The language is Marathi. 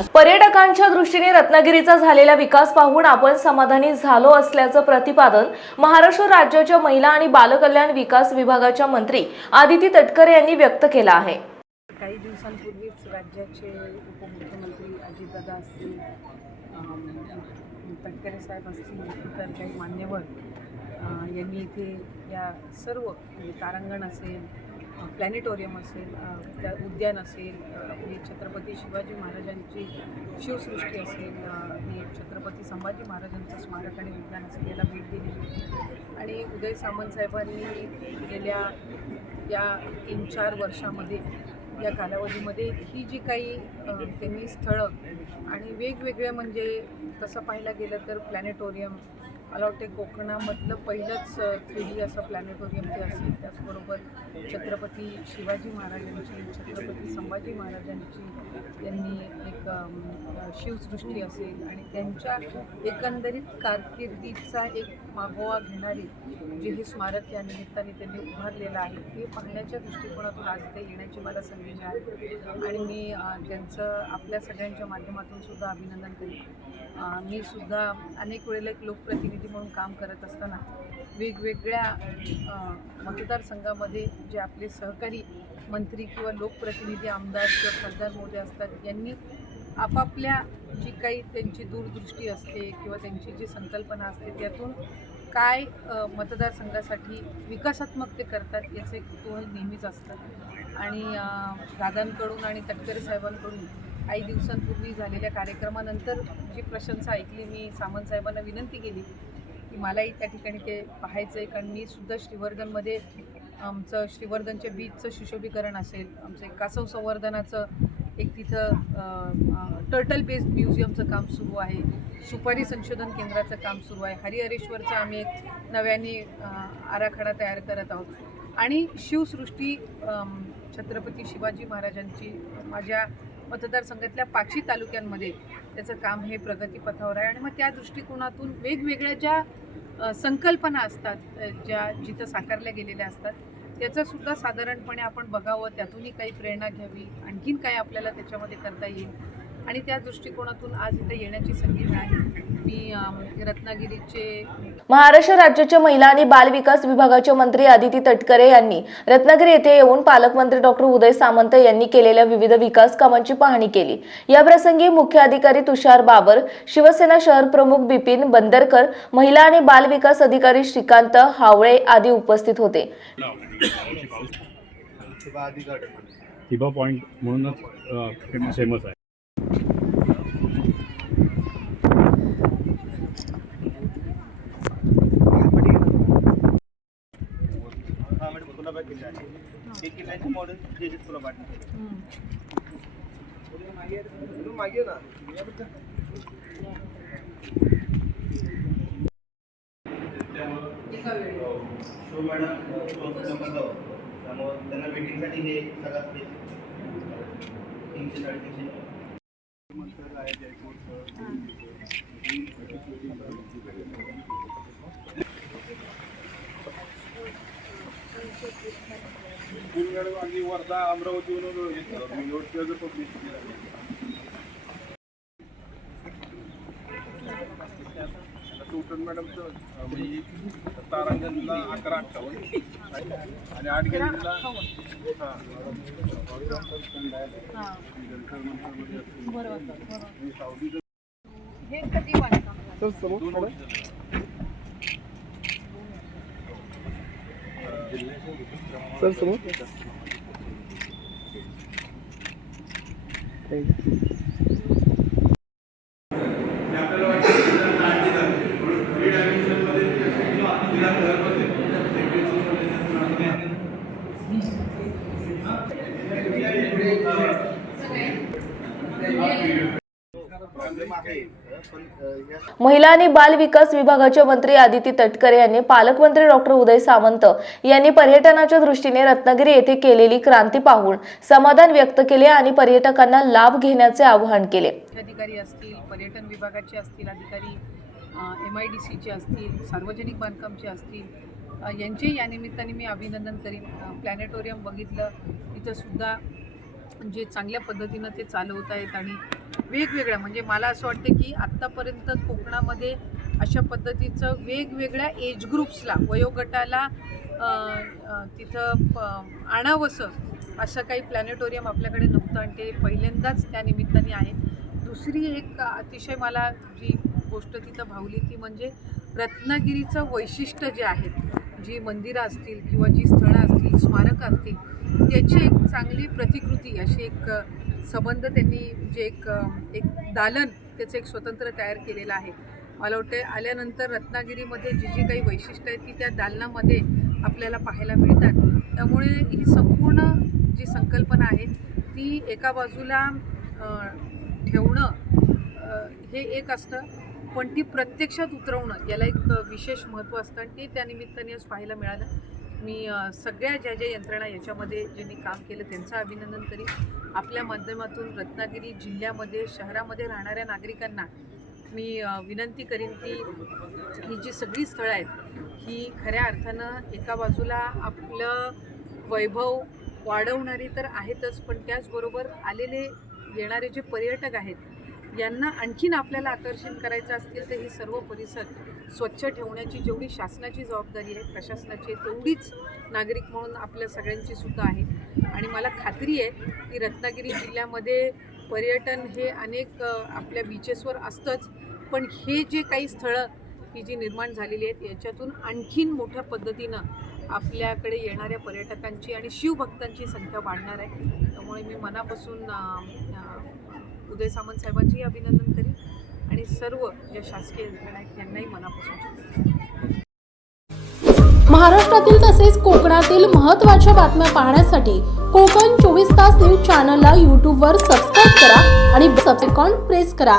विकास। पर्यटकांच्या दृष्टीने रत्नागिरीचा झालेला विकास पाहून आपण समाधानी झालो असल्याचं प्रतिपादन महाराष्ट्र राज्याच्या महिला आणि बालकल्याण विकास विभागाच्या मंत्री आदिती तटकरे यांनी व्यक्त केलं आहे। काही दिवसांपूर्वीच राज्याचे उपमुख्यमंत्री अजितदादा असतील, तटकरे साहेब असतील, इतर काही मान्यवर यांनी इथे या सर्व तारांगण असेल, प्लॅनेटोरियम असेल, त्या उद्यान असेल, आपली छत्रपती शिवाजी महाराजांची शिवसृष्टी असेल, हे छत्रपती संभाजी महाराजांचं स्मारक आणि उद्यान असेल, याला भेट दिली। आणि उदय सामंत साहेबांनी गेल्या या 3-4 वर्षामध्ये या कालावधीमध्ये ही जी काही त्यांनी स्थळं आणि वेगवेगळे, म्हणजे तसं पाहायला गेलं तर प्लॅनेटोरियम, मला वाटते कोकणामधलं पहिलंच 3D असं प्लॅनेटोरियम ते असेल, त्याचबरोबर छत्रपती शिवाजी महाराजांची, छत्रपती संभाजी महाराजांची यांनी एक शिवसृष्टी असेल आणि त्यांच्या एकंदरीत कारकिर्दीचा एक मागोवा घेणारी जे हे स्मारक या निमित्ताने त्यांनी उभारलेलं आहे, ते पाहण्याच्या दृष्टिकोनातून आज इथे येण्याची मला संधी मिळाली आणि मी त्यांचं आपल्या सगळ्यांच्या माध्यमातून सुद्धा अभिनंदन करेन। मी सुद्धा अनेक वेळेला एक लोकप्रतिनिधी म्हणून काम करत असताना वेगवेगळ्या मतदारसंघामध्ये जे आपले सहकारी मंत्री किंवा लोकप्रतिनिधी, आमदार किंवा खासदार मोठे असतात, यांनी आपापल्या जी काही त्यांची दूरदृष्टी असते किंवा त्यांची जी संकल्पना असते त्यातून काय मतदारसंघासाठी विकासात्मक ते करतात याचं एक कुतूहल नेहमीच असतं। आणि दादांकडून आणि तटकरे साहेबांकडून काही दिवसांपूर्वी झालेल्या कार्यक्रमानंतर जी प्रशंसा ऐकली, मी सामंत साहेबांना विनंती केली की मलाही त्या ठिकाणी ते पाहायचं आहे, कारण मी सुद्धा श्रीवर्धनमध्ये आमचं श्रीवर्धनच्या बीचचं सुशोभीकरण असेल, आमचं एक कासव संवर्धनाचं एक तिथं टर्टल बेस्ड म्युझियमचं काम सुरू आहे, सुपारी संशोधन केंद्राचं काम सुरू आहे, हरिहरेश्वरचं आम्ही एक नव्याने आराखडा तयार करत आहोत आणि शिवसृष्टी छत्रपती शिवाजी महाराजांची माझ्या मतदारसंघातल्या 5 तालुक्यांमध्ये त्याचं काम हे प्रगतीपथावर आहे। आणि मग त्या दृष्टिकोनातून वेगवेगळ्या ज्या संकल्पना असतात, ज्या जिथं साकारल्या गेलेल्या असतात, त्याचंसुद्धा साधारणपणे आपण बघावं, त्यातूनही काही प्रेरणा घ्यावी, आणखीन काय आपल्याला त्याच्यामध्ये करता येईल आणि त्या दृष्टिकोनातून आज इथं येण्याची संधी मिळाली। मी रत्नागिरीचे महाराष्ट्र राज्याच्या महिला आणि बाल विकास विभागाचे मंत्री आदिती तटकरे यांनी रत्नागिरी येथे येऊन पालकमंत्री डॉक्टर उदय सामंत यांनी केलेल्या विविध विकास कामांची पाहणी केली। या प्रसंगी मुख्य अधिकारी तुषार बाबर, शिवसेना शहर प्रमुख बिपिन बंदरकर, महिला आणि बाल विकास अधिकारी श्रीकांत हावळे आदी उपस्थित होते। हिबा पॉइंट म्हणूनच फेमस आहे। मॉडल त्यांना मीटिंगसाठी हे सगळं स्पेस 300-350 आणि वर्धा अमरावतीवरून घेतलं मी नोटचं पब्लिश टोटल मॅडमचं म्हणजे तारांगणला 11-58 आणि 8 गॅलरीला हे कधी बांधकाम सर समोर महिला आणि बाल विकास विभागाचे मंत्री आदिती तटकरे यांनी पालकमंत्री डॉक्टर उदय सामंत यांनी पर्यटनाच्या दृष्टीने रत्नागिरी येथे केलेली क्रांती पाहून समाधान व्यक्त केले आणि पर्यटकांना लाभ घेण्याचे आवाहन केले। अधिकारी असतील, पर्यटन विभागाचे असतील अधिकारी, MIDCचे असतील, सार्वजनिक बांधकामचे असतील, यांचे या निमित्ताने मी अभिनंदन करीन। प्लॅनेटोरियम बघितलं, तिथं सुद्धा म्हणजे चांगल्या पद्धतीनं ते चालवत आहेत आणि वेगवेगळ्या म्हणजे मला असं वाटतं की आत्तापर्यंत कोकणामध्ये अशा पद्धतीचं वेगवेगळ्या एज ग्रुप्सला वयोगटाला तिथं आणावंसं असं काही प्लॅनेटोरियम आपल्याकडे नव्हतं आणि ते पहिल्यांदाच त्या निमित्ताने आहे. दुसरी एक अतिशय मला जी गोष्ट तिथं भावली ती म्हणजे रत्नागिरीचं वैशिष्ट्य जे आहे, जी मंदिरं असतील किंवा जी स्थळं असतील, स्मारकं असतील, त्याची एक चांगली प्रतिकृती अशी एक संबंध त्यांनी जे एक दालन त्याचं एक स्वतंत्र तयार केलेलं आहे. मला वाटतं आल्यानंतर रत्नागिरीमध्ये जी जी काही वैशिष्ट्य आहेत ती त्या दालनामध्ये आपल्याला पाहायला मिळतात. त्यामुळे ही संपूर्ण जी संकल्पना आहे ती एका बाजूला ठेवणं हे एक असतं, पण ती प्रत्यक्षात उतरवणं याला एक विशेष महत्त्व असतं आणि ते त्या निमित्ताने आज पाहायला मिळालं. मी सगळ्या ज्या यंत्रणा याच्यामध्ये ज्यांनी काम केलं त्यांचं अभिनंदन करीन. आपल्या माध्यमातून रत्नागिरी जिल्ह्यामध्ये शहरामध्ये राहणाऱ्या नागरिकांना मी विनंती करीन की ही जी सगळी स्थळं आहेत ही खऱ्या अर्थानं एका बाजूला आपलं वैभव वाढवणारी तर आहेतच, पण त्याचबरोबर आलेले येणारे जे पर्यटक आहेत यांना आणखीन आपल्याला आकर्षण करायचं असतील तर ही सर्व परिसर स्वच्छ ठेवण्याची जेवढी शासनाची जबाबदारी आहे, प्रशासनाची आहे, तेवढीच नागरिक म्हणून आपल्या सगळ्यांची सुद्धा आहे. आणि मला खात्री आहे की रत्नागिरी जिल्ह्यामध्ये पर्यटन हे अनेक आपल्या बीचेसवर असतंच, पण हे जे काही स्थळं ही जी निर्माण झालेली आहेत याच्यातून आणखीन मोठ्या पद्धतीनं आपल्याकडे येणाऱ्या पर्यटकांची आणि शिवभक्तांची संख्या वाढणार आहे. त्यामुळे मी मनापासून उदय सामंत साहेबांचेही अभिनंदन करीन आणि सर्व ज्या शासकीय यंत्रणा आहेत त्यांनाही मनापासून. महाराष्ट्रातील तसेच कोकणातील महत्त्वाच्या बातम्या पाहण्यासाठी कोकण 24 तास न्यूज चॅनलला यूट्यूबवर सबस्क्राईब करा आणि बेल आयकॉन प्रेस करा.